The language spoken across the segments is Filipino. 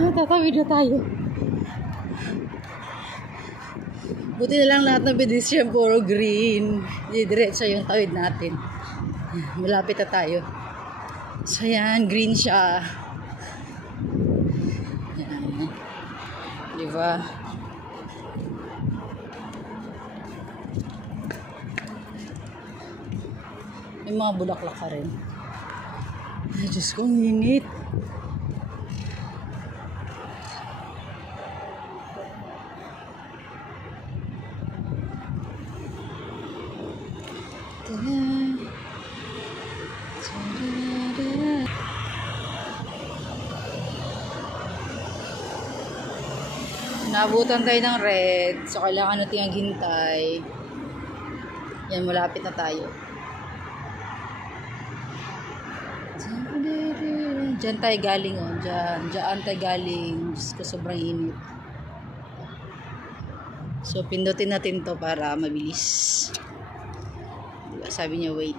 Tatawid na tayo. Buti na lang lahat ng pedestrian puro green. Diretso yung tawid natin. Malapit na tayo. So yan, green siya. Yan. Diba? May mga bulaklak ka rin. Ay, Diyos ko, ang init. Naabutan tayo ng red, so kailangan natin maghintay. Yan, malapit na tayo. Diyan tayo galing, oh. Diyan tayo galing. Diyos ko, sobrang init. So, pindutin natin to para mabilis. Diba, sabi niya, wait.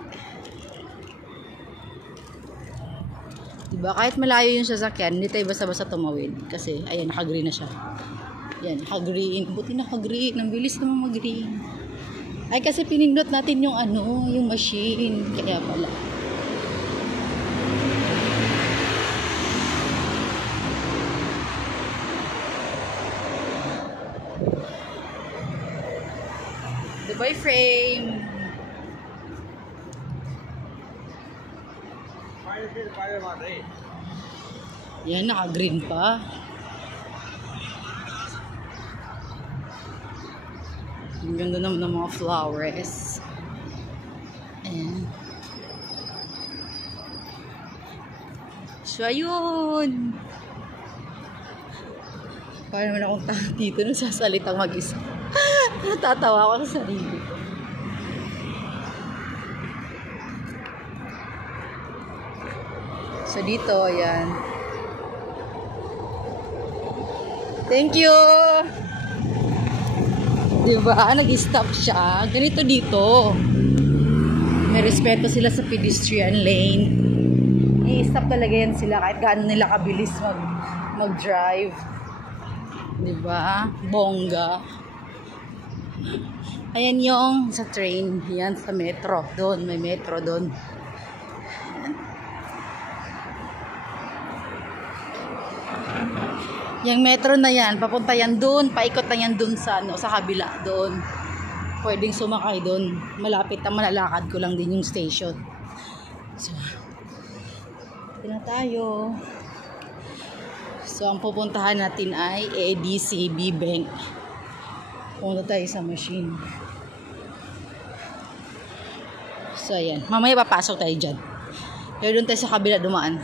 Diba, kahit malayo yung sasakyan, hindi tayo basta-basta tumawid. Kasi, ayan, naka-green na siya. Yan, naka-green. Buti naka-green. Ang bilis naman mag-green. Ay, kasi pinindot natin yung ano, yung machine. Kaya pala. Dubai frame. Yan, naka-green pa. Ang ganda naman ng mga flowers. Ayan. So, ayun. Para naman akong tao dito nagsasalitang mag-isa. Natatawa ako sa sarili ko. So, dito, ayan. Thank you! Diba? Nag-stop siya. Ganito dito. May respeto sila sa pedestrian lane. I-stop talaga yan sila kahit gaano nila kabilis mag-drive. Diba? Bongga. Ayan yung sa train. Yan sa metro. Doon. May metro doon. Yung metro na yan, papunta yan doon, paikot na yan doon sa, ano, sa kabila, doon. Pwedeng sumakay doon. Malapit na, malalakad ko lang din yung station. So, ito na tayo. So, ang pupuntahan natin ay ADCB Bank. Pumunta tayo sa machine. So, ayan. Mamaya papasok tayo dyan. Pero doon tayo sa kabila dumaan.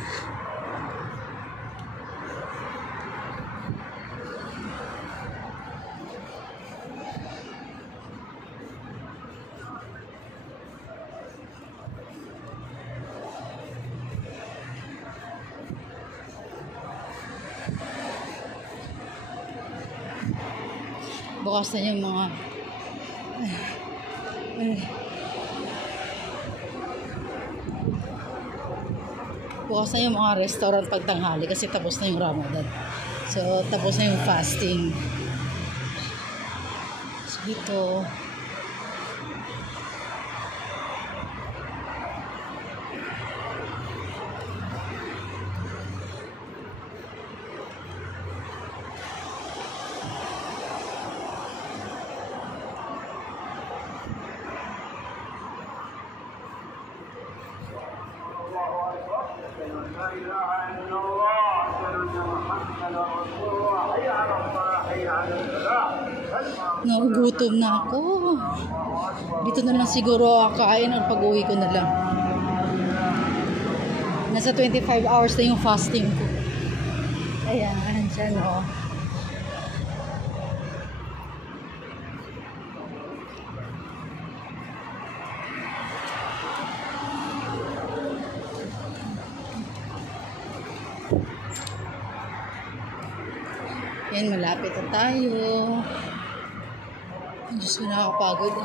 Bukas na yung mga bukas na yung mga restaurant pagtanghali kasi tapos na yung Ramadan. So, tapos na yung fasting. So, dito nagugutom na ako. Dito na lang siguro kakain at pag-uwi ko na lang. Nasa 25 hours na yung fasting ko. Ayan, dyan o. Yan, malapit na tayo. Diyos ko, nakakapagod.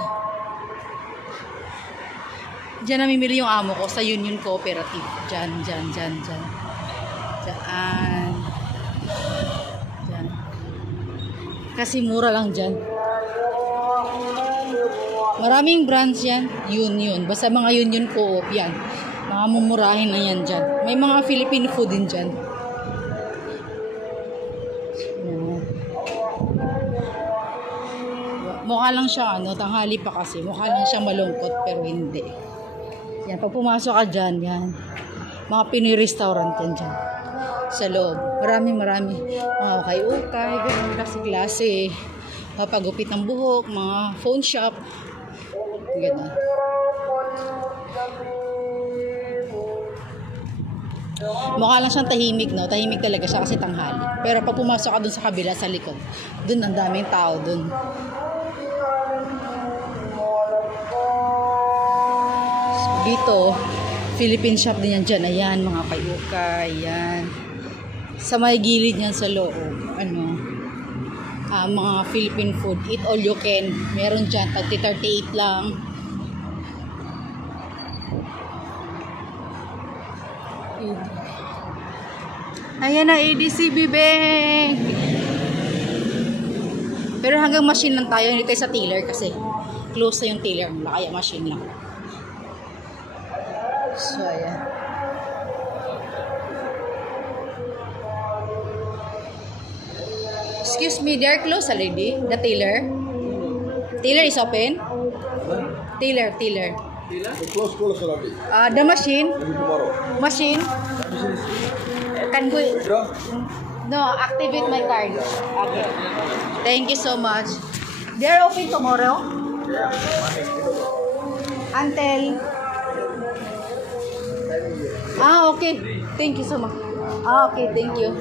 Diyan namimili yung amo ko sa Union Cooperative. Diyan. Diyan. Kasi mura lang dyan. Maraming brands yan. Union. Basta mga Union Co-op yan. Mga mumurahin na yan dyan. May mga Philippine food din dyan. Mukha lang siya, tanghali pa kasi. Mukha lang siyang malungkot, pero hindi. Yan, pag pumasok ka dyan, yan. Mga Pinoy restaurant yan dyan. Sa loob. Marami. Mga ukay-ukay, ganun, klase-klase. Papagupit ng buhok, mga phone shop. Ganun. Mukha lang siyang tahimik, no? Tahimik talaga siya kasi tanghali. Pero pag pumasok ka dun sa kabila, sa likod, dun ang daming tao dun. So, dito, Philippine shop din yan dyan. Ayan, mga kayukay, ayan. Sa may gilid yan sa loob, mga Philippine food. Eat all you can. Meron dyan, 38 lang. Ayan ang ADCB Bank. Pero hanggang machine lang tayo, hindi tayo sa teller kasi close na yung teller nila, kaya machine lang. So, ayan. Excuse me, they are closed already, the teller. Teller is open? Teller. Close already. The machine? Maybe tomorrow. Machine? Can we? Withdraw? No, activate my card. Okay. Thank you so much. They're open tomorrow? Until? Okay. Thank you so much. Okay, thank you.